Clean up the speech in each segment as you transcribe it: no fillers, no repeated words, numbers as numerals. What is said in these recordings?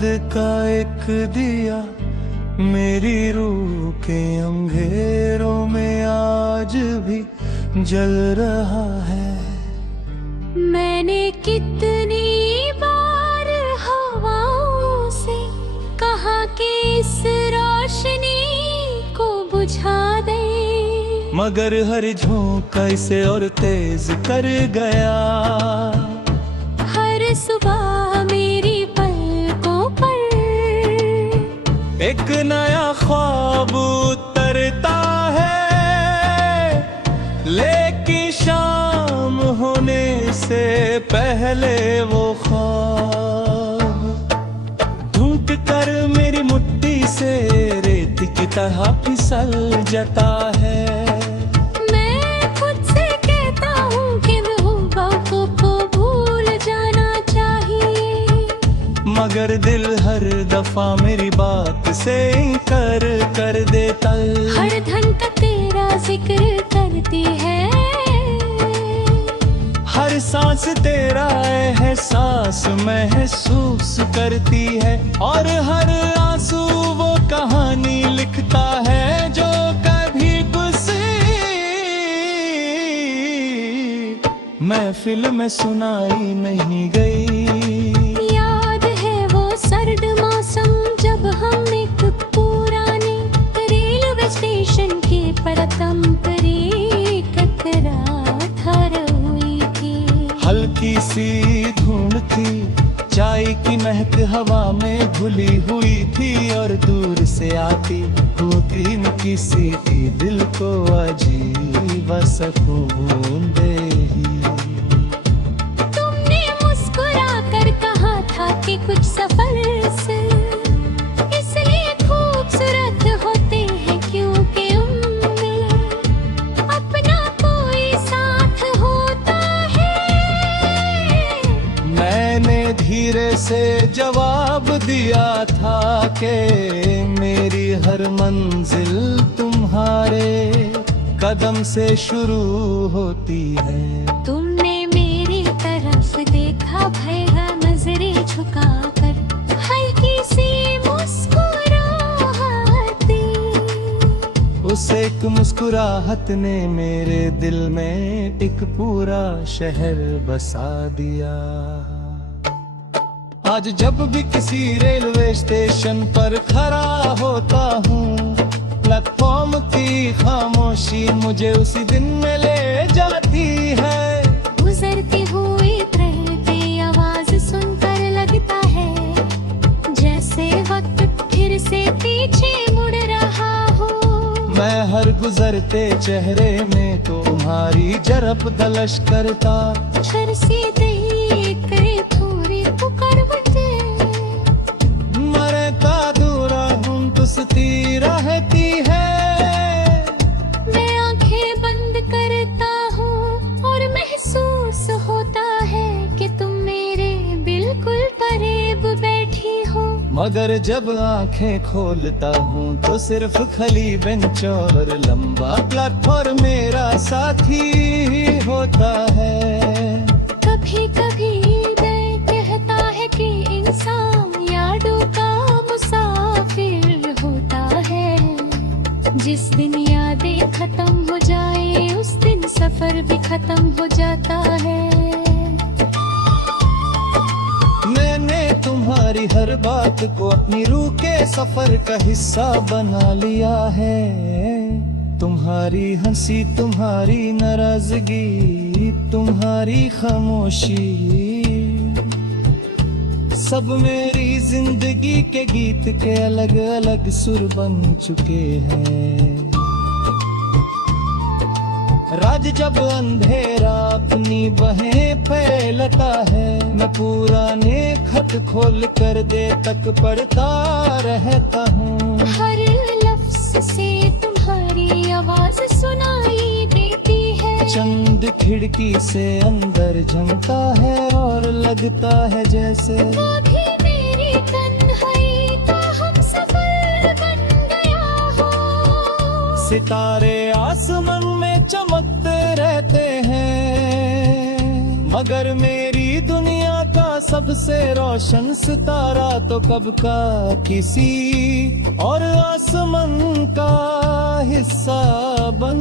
याद का एक दिया मेरी रूह के अंधेरों में आज भी जल रहा है। मैंने कितनी बार हवाओं से कहा कि इस रोशनी को बुझा दे, मगर हर झोंका इसे और तेज कर गया। हर सुबह मेरी पलकों पर एक नया ख्वाब उतरता है, लेकिन शाम होने से पहले वो ख्वाब ढूंढ कर मेरी मुट्ठी से रेत की तरह फिसल जाता है। मैं खुद से कहता हूँ कि महबूबों को भूल जाना चाहिए, मगर दिल हर दफा मेरी बात से इनकार कर देता। हर धन का तेरा जिक्र करती है, हर सांस तेरा एहसास महसूस करती है, और हर आंसू वो कहानी लिखता है जो कभी किसी महफिल में सुनाई नहीं गई। याद है वो सर्द मौसम जब हम एक पुराने रेलवे स्टेशन के प्रथम पर टकरार हुई थी। हल्की सी धुंध थी, चाय की महक हवा में घुली हुई थी, और दूर से आती होती किसी थी दिल को अजीब सुकून दे। तुमने मुस्कुरा कर कहा था कि कुछ सफर से इसलिए खूबसूरत होते हैं क्योंकि उनमें अपना कोई साथ होता है। मैंने धीरे से जवाब दिया था कि मेरी हर मंजिल तुम्हारे कदम से शुरू होती है। तुमने मेरी तरफ देखा भयभीत नजरें झुकाकर, हल्की सी मुस्कुराहट दी। उस एक मुस्कुराहट ने मेरे दिल में एक पूरा शहर बसा दिया। आज जब भी किसी रेलवे स्टेशन पर खड़ा होता हूँ, प्लेटफॉर्म की खामोशी मुझे उसी दिन में ले जाती है। गुजरती हुई ट्रेन की आवाज सुनकर लगता है जैसे वक्त फिर से पीछे मुड़ रहा हो। मैं हर गुजरते चेहरे में तुम्हारी जरब तलाश करता। छर सी देख करे थोड़ी पुकारवटे, मरता दूरा हम तुसती रहती है। मैं आंखें बंद करता हूँ और महसूस होता है कि तुम मेरे बिल्कुल करीब बैठी हो, मगर जब आंखें खोलता हूँ तो सिर्फ खली बेंच और लंबा प्लेटफॉर्म मेरा साथी होता है। कभी कभी दिल कहता है कि इंसान यादों का मुसाफिर होता है। जिस दिन यादें खत्म हो जाए उस दिन सफर भी खत्म हो जाता है। मैंने तुम्हारी हर बात को अपनी रूह के सफर का हिस्सा बना लिया है। तुम्हारी हंसी, तुम्हारी नाराजगी, तुम्हारी खामोशी, सब मेरी जिंदगी के गीत के अलग अलग सुर बन चुके हैं। रात जब अंधेरा अपनी बाहें फैलता है, मैं पुराने खत खोल कर दे तक पढ़ता रहता हूँ। हर लफ्ज से तुम्हारी आवाज सुनाई देती है। चंद खिड़की से अंदर झंकता है और लगता है जैसे कभी मेरी तन्हाई का हमसफर बन गया हो। सितारे आसमान में चमकते रहते हैं, मगर मेरी दुनिया का सबसे रोशन सितारा तो कब का किसी और आसमान का हिस्सा बन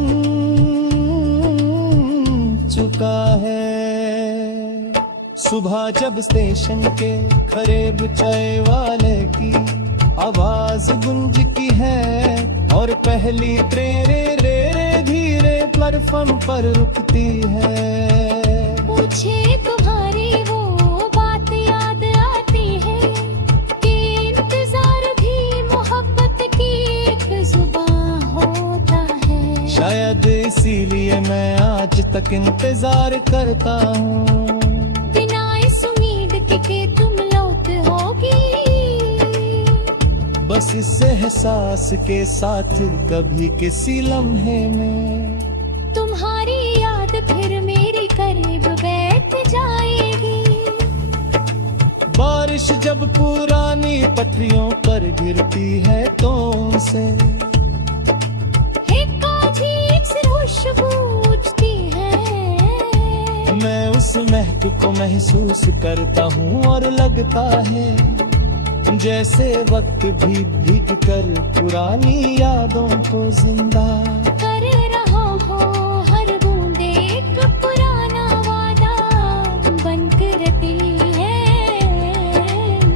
चुका है। सुबह जब स्टेशन के करीब चाय वाले की आवाज गूंजती है और पहली ट्रेन रे धीरे प्लेटफॉर्म पर रुकती है। मुझे तुम्हारी वो बात याद आती है कि इंतजार भी मोहब्बत की एक जुबान होता है। शायद इसीलिए मैं आज तक इंतजार करता हूँ, बिना इस उम्मीद के तुम लौट होगी। बस इस एहसास के साथ कभी किसी लम्हे में तुम्हारी याद फिर मेरे करीब बैठ जाएगी। बारिश जब पुरानी पटरियों पर गिरती है तो उनसे एक अजीब सी खुशबू उठती है। मैं उस महक को महसूस करता हूँ और लगता है जैसे वक्त भी भीग कर पुरानी यादों को जिंदा कर रहा हो। हर बूंद एक पुराना वादा बनकर रहती है,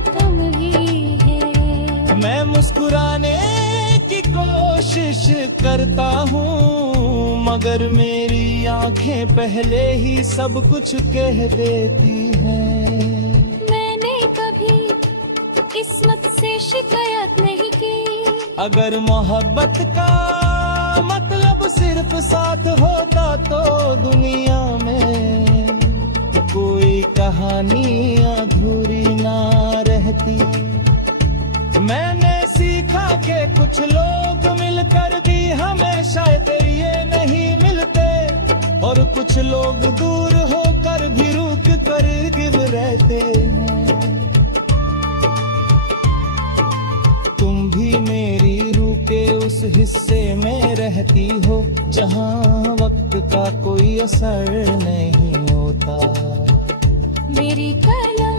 तुम ही है। मैं मुस्कुराने की कोशिश करता हूँ मगर मेरी आंखें पहले ही सब कुछ कह देती हैं। मैंने कभी किस्मत से शिकायत नहीं की। अगर मोहब्बत का मतलब सिर्फ साथ होता तो दुनिया में कोई कहानी अधूरी ना रहती। मैंने सीखा कि कुछ लोग मिलकर भी हमेशा ये नहीं मिलते और कुछ लोग दूर होकर भी रुक कर गिर रहते हैं। तुम भी मेरी रूह के उस हिस्से में रहती हो जहां वक्त का कोई असर नहीं होता। मेरी कलम